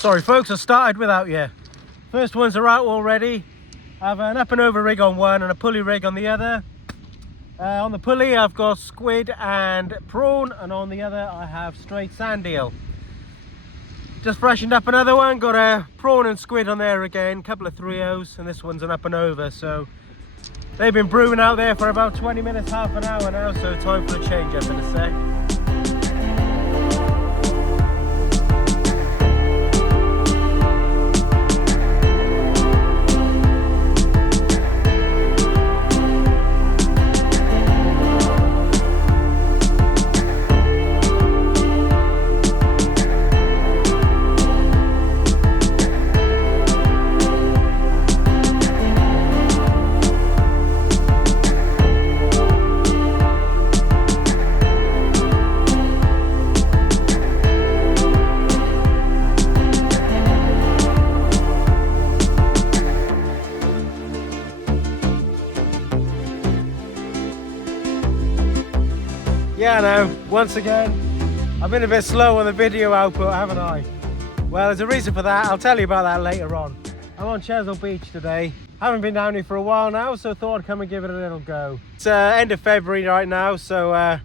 Sorry folks, I started without you. First ones are out already. I have an up and over rig on one and a pulley rig on the other. On the pulley I've got squid and prawn, and on the other I have straight sand eel. Just freshened up another one, got a prawn and squid on there again, couple of 3-0s, and this one's an up and over. So they've been brewing out there for about 20 minutes, half an hour now, so time for a change up in a sec. Yeah, no, once again, I've been a bit slow on the video output, haven't I? Well, there's a reason for that. I'll tell you about that later on. I'm on Chesil Beach today. Haven't been down here for a while now, so thought I'd come and give it a little go. It's end of February right now, so I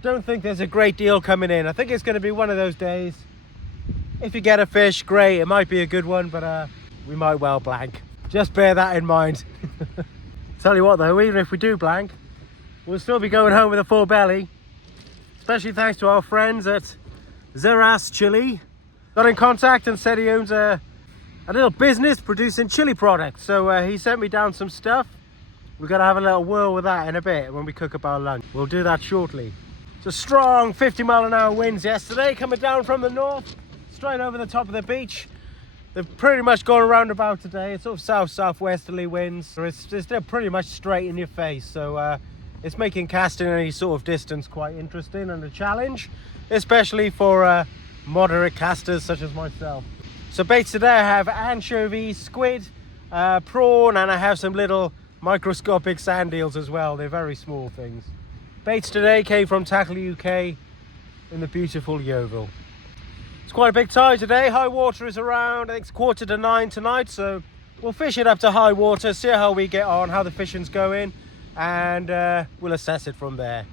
don't think there's a great deal coming in. I think it's going to be one of those days. If you get a fish, great, it might be a good one, but we might well blank. Just bear that in mind. Tell you what though, even if we do blank, we'll still be going home with a full belly. Especially thanks to our friends at Zeraschilli. Got in contact and said he owns a little business producing chili products. So he sent me down some stuff. We're going to have a little whirl with that in a bit when we cook up our lunch. We'll do that shortly. It's a strong 50-mile-an-hour winds yesterday coming down from the north, straight over the top of the beach. They've pretty much gone around about today. It's sort of south-southwesterly winds. It's still pretty much straight in your face. So it's making casting any sort of distance quite interesting and a challenge, especially for moderate casters such as myself. So baits today I have anchovies, squid, prawn, and I have some little microscopic sand eels as well. They're very small things. Baits today came from Tackle UK in the beautiful Yeovil. It's quite a big tide today. High water is around, I think it's 8:45 tonight, so we'll fish it up to high water, see how we get on, how the fishing's going, and we'll assess it from there.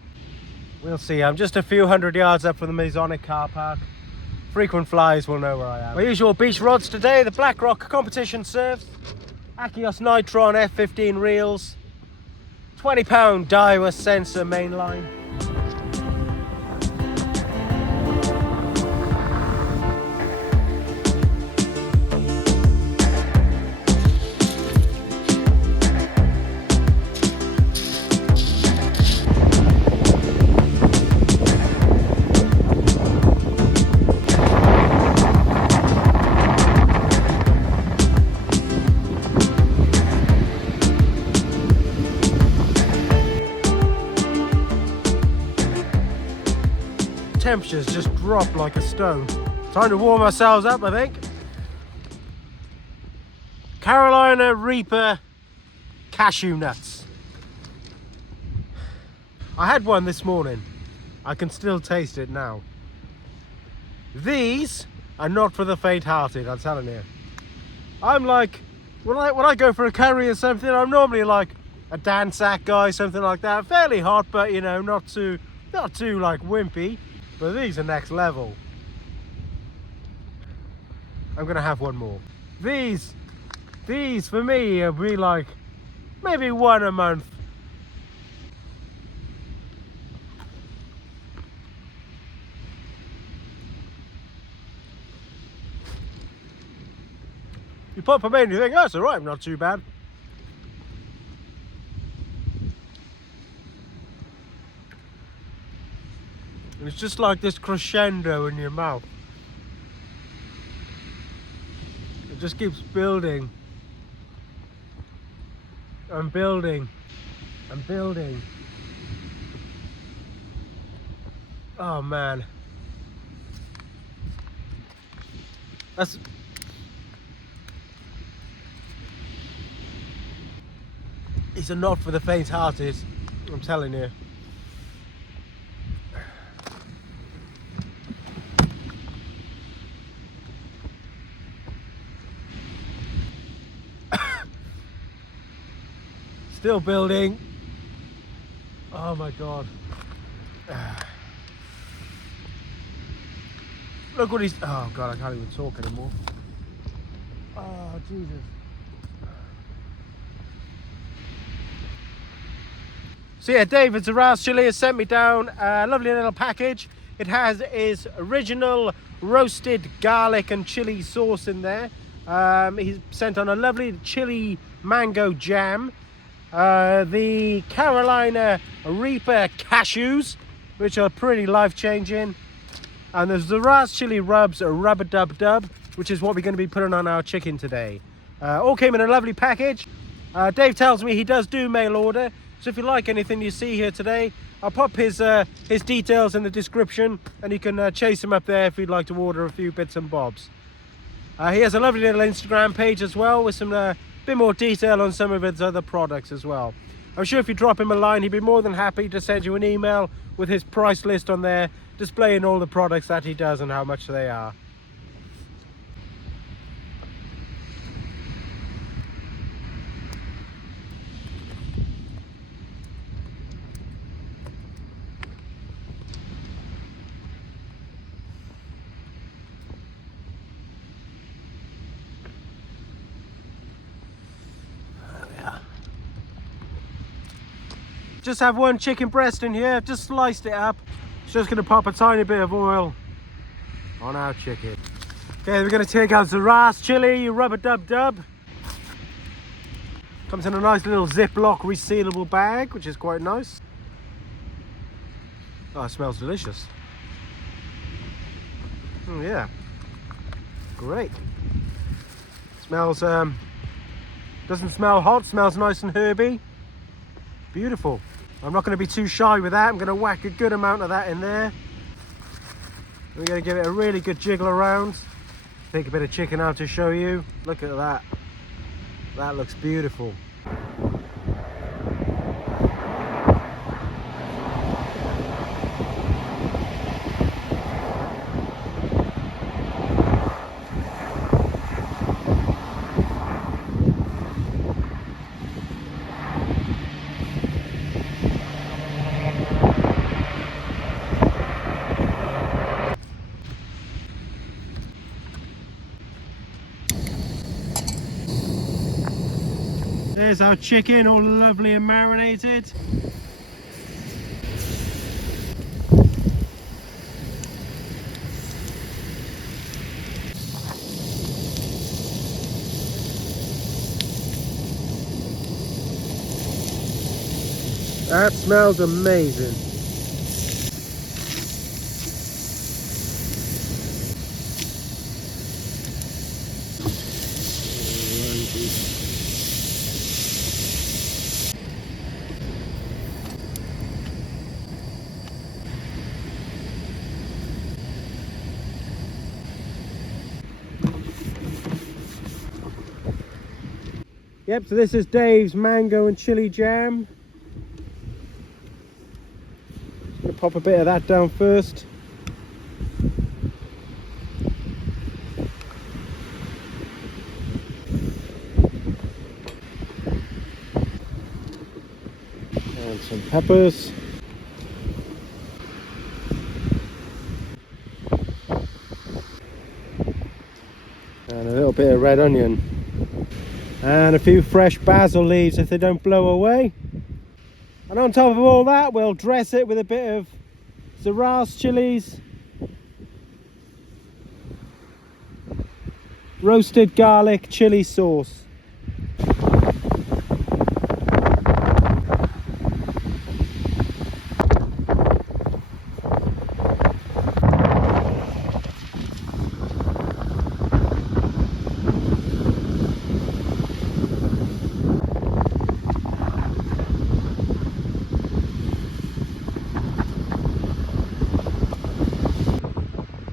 We'll see. I'm just a few hundred yards up from the Masonic car park. Frequent flyers will know where I am. My usual beach rods today, the BlackRock competition surfs, Achios Nitron F15 reels, 20-pound Daiwa sensor mainline. Temperatures just drop like a stone. Time to warm ourselves up, I think. Carolina Reaper cashew nuts. I had one this morning. I can still taste it now. These are not for the faint-hearted, I'm telling you. I'm like, when I go for a curry or something, I'm normally like a Dan sack guy, something like that. Fairly hot, but you know, not too like wimpy. But these are next level. I'm gonna have one more. These for me will be like maybe one a month. You pop them in, you think, oh, it's alright, not too bad. And it's just like this crescendo in your mouth. It just keeps building and building and building. Oh man. These are not for the faint-hearted, I'm telling you. Still building. Oh my God. Look what he's, oh God, I can't even talk anymore. Oh, Jesus. So yeah, Dave Zeraschi has sent me down a lovely little package. It has his original roasted garlic and chili sauce in there. He's sent on a lovely chili mango jam. The Carolina Reaper cashews, which are pretty life-changing. And the Zeraschilli rubs rub-a-dub-dub, which is what we're going to be putting on our chicken today. All came in a lovely package. Dave tells me he does do mail order, so if you like anything you see here today, I'll pop his details in the description, and you can chase him up there if you'd like to order a few bits and bobs. He has a lovely little Instagram page as well with some bit more detail on some of his other products as well. I'm sure if you drop him a line, he'd be more than happy to send you an email with his price list on there, displaying all the products that he does and how much they are. Just have one chicken breast in here, just sliced it up. Just going to pop a tiny bit of oil on our chicken. Okay, we're going to take out the Zeraschilli rub-a-dub-dub. Comes in a nice little Ziploc resealable bag, which is quite nice. Oh, it smells delicious. Oh yeah, great. Smells, doesn't smell hot, smells nice and herby. Beautiful. I'm not going to be too shy with that. I'm going to whack a good amount of that in there. We're going to give it a really good jiggle around. Take a bit of chicken out to show you. Look at that. That looks beautiful. There's our chicken, all lovely and marinated. That smells amazing. Yep, so this is Dave's mango and chili jam. Just gonna pop a bit of that down first. And some peppers. And a little bit of red onion. And a few fresh basil leaves if they don't blow away. And on top of all that, we'll dress it with a bit of Zeraschillis, roasted garlic chili sauce.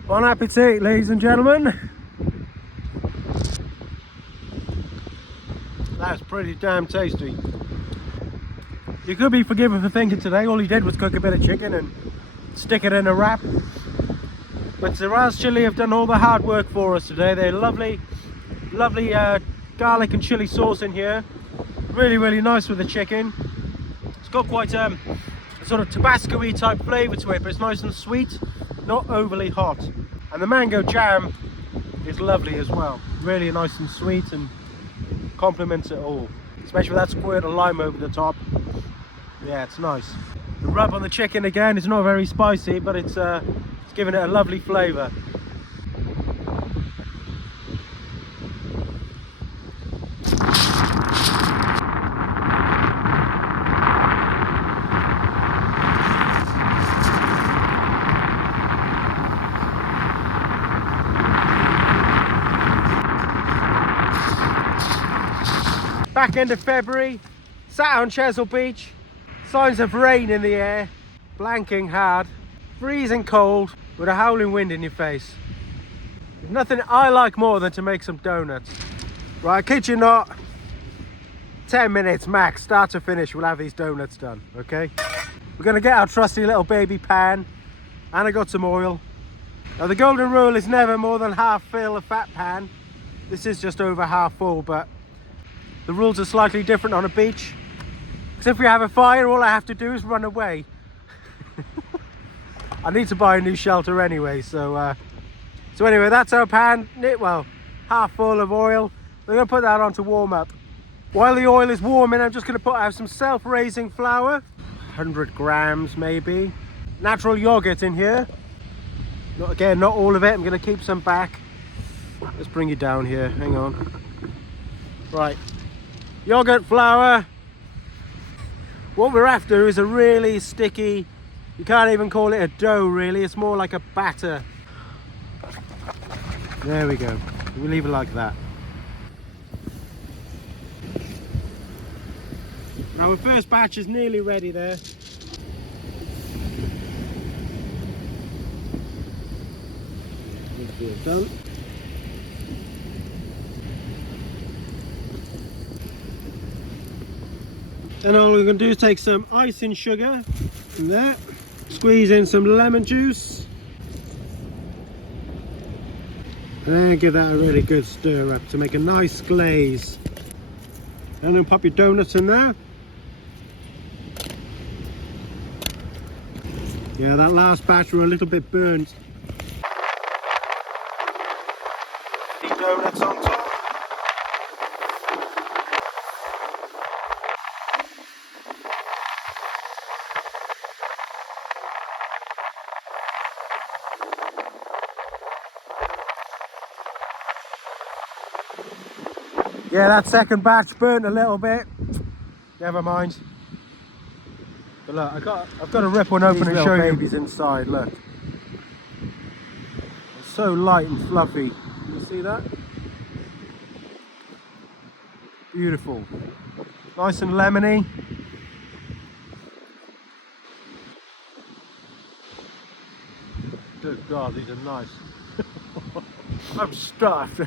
Bon appetit, ladies and gentlemen. That's pretty damn tasty. You could be forgiven for thinking today all he did was cook a bit of chicken and stick it in a wrap. But Zeraschilli have done all the hard work for us today. They're lovely garlic and chili sauce in here. Really, really nice with the chicken. It's got quite a sort of Tabasco-y type flavour to it, but it's nice and sweet, not overly hot. And the mango jam is lovely as well. Really nice and sweet and complements it all. Especially with that squirt of lime over the top. Yeah, it's nice. The rub on the chicken again, it's not very spicy, but it's giving it a lovely flavour. Back end of February, sat on Chesil Beach, signs of rain in the air, blanking hard, freezing cold, with a howling wind in your face. There's nothing I like more than to make some donuts. Right, I kid you not, 10 minutes max, start to finish, we'll have these donuts done, okay? We're gonna get our trusty little baby pan, and I got some oil. Now the golden rule is never more than half fill a fat pan. This is just over half full, but the rules are slightly different on a beach. Because if we have a fire, all I have to do is run away. I need to buy a new shelter anyway, so anyway, that's our pan. Well, half full of oil. We're going to put that on to warm up. While the oil is warming, I'm just going to have some self-raising flour. 100 grams maybe. Natural yogurt in here. Not all of it. I'm going to keep some back. Let's bring you down here. Hang on. Right. Yogurt, flour. What we're after is a really sticky, you can't even call it a dough really, it's more like a batter. There we go, we'll leave it like that. Now our first batch is nearly ready there. Done. Then all we're going to do is take some icing sugar from there, squeeze in some lemon juice, and then give that a really good stir up to make a nice glaze. And then pop your donuts in there. Yeah, that last batch were a little bit burnt. Donuts on top. Yeah, that second batch burnt a little bit. Never mind. But look, I've got to rip one open and show you. Babies inside. Look, it's so light and fluffy. You see that? Beautiful. Nice and lemony. Good God, these are nice. I'm stuffed.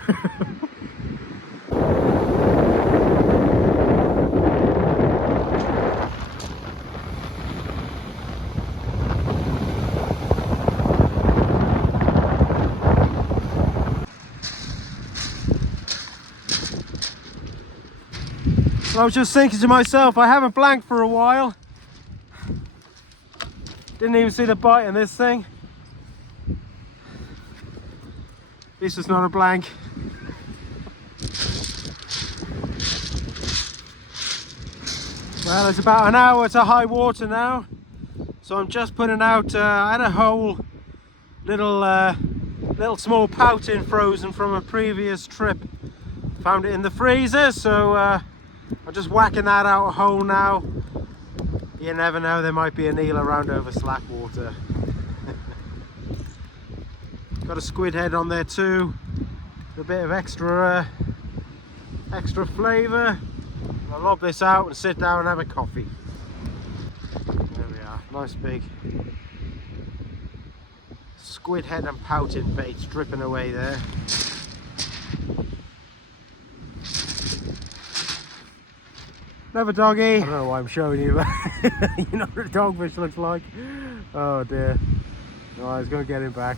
I was just thinking to myself, I haven't blanked for a while. Didn't even see the bite in this thing. This is not a blank. Well, it's about an hour to high water now. So I'm just putting out, I had a whole little small pouting frozen from a previous trip. Found it in the freezer, so I'm just whacking that out whole now. You never know, there might be an eel around over slack water. Got a squid head on there too. A bit of extra flavour. I'll lob this out and sit down and have a coffee. There we are, nice big squid head and pouting baits dripping away there. Another doggy. I don't know why I'm showing you, but you know what a dogfish looks like. Oh dear. Oh, I was going to get him back.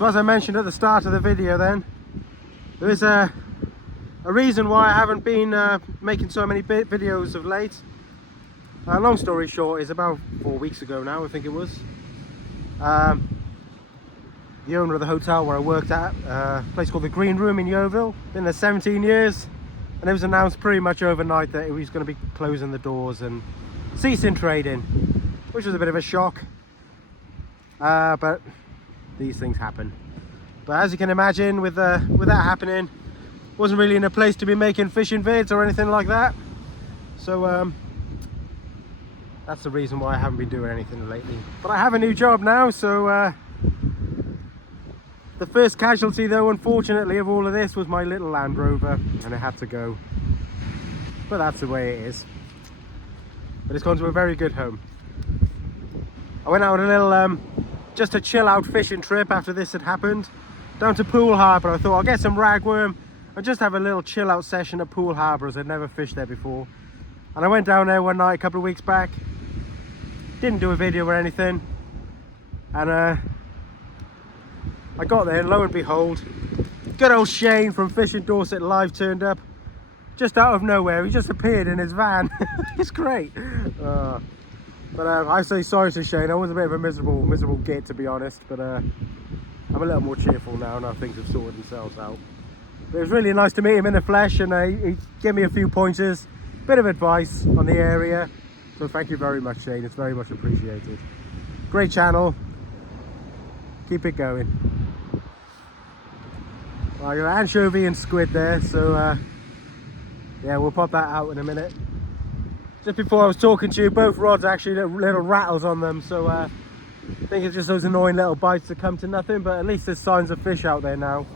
So as I mentioned at the start of the video then, there is a reason why I haven't been making so many videos of late. Long story short, is about 4 weeks ago now, I think it was. The owner of the hotel where I worked at, a place called the Green Room in Yeovil, been there 17 years, and it was announced pretty much overnight that he was going to be closing the doors and ceasing trading, which was a bit of a shock. But these things happen. But as you can imagine, with that happening, wasn't really in a place to be making fishing vids or anything like that. So that's the reason why I haven't been doing anything lately. But I have a new job now, so the first casualty though, unfortunately, of all of this was my little Land Rover, and it had to go. But that's the way it is. But it's gone to a very good home. I went out on a little just a chill out fishing trip after this had happened, down to Poole Harbour. I thought I'll get some ragworm and just have a little chill out session at Poole Harbour, as I'd never fished there before. And I went down there one night a couple of weeks back, didn't do a video or anything, and I got there and lo and behold, good old Shane from Fishing Dorset Live turned up just out of nowhere. He just appeared in his van. It's great. But I say sorry to Shane. I was a bit of a miserable git, to be honest, but I'm a little more cheerful now, and things have sorted themselves out. But it was really nice to meet him in the flesh, and he gave me a few pointers, bit of advice on the area. So thank you very much, Shane. It's very much appreciated. Great channel. Keep it going. Well, I got anchovy and squid there, so yeah, we'll pop that out in a minute. Just before I was talking to you, both rods actually got little rattles on them, so I think it's just those annoying little bites that come to nothing, but at least there's signs of fish out there now.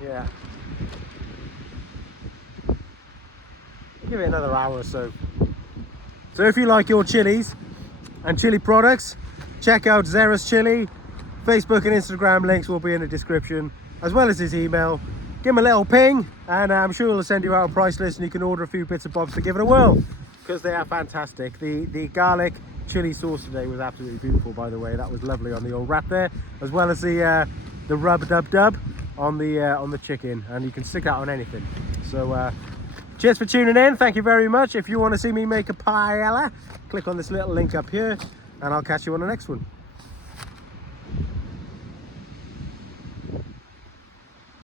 Yeah. Give it another hour or so. So if you like your chilies and chili products, check out Zeraschilli. Facebook and Instagram links will be in the description, as well as his email. Give him a little ping, and I'm sure he'll send you out a price list, and you can order a few bits and bobs to give it a whirl, because they are fantastic. The garlic chili sauce today was absolutely beautiful, by the way. That was lovely on the old wrap there, as well as the rub dub on the chicken, and you can stick that on anything. So cheers for tuning in. Thank you very much. If you want to see me make a paella, click on this little link up here, and I'll catch you on the next one.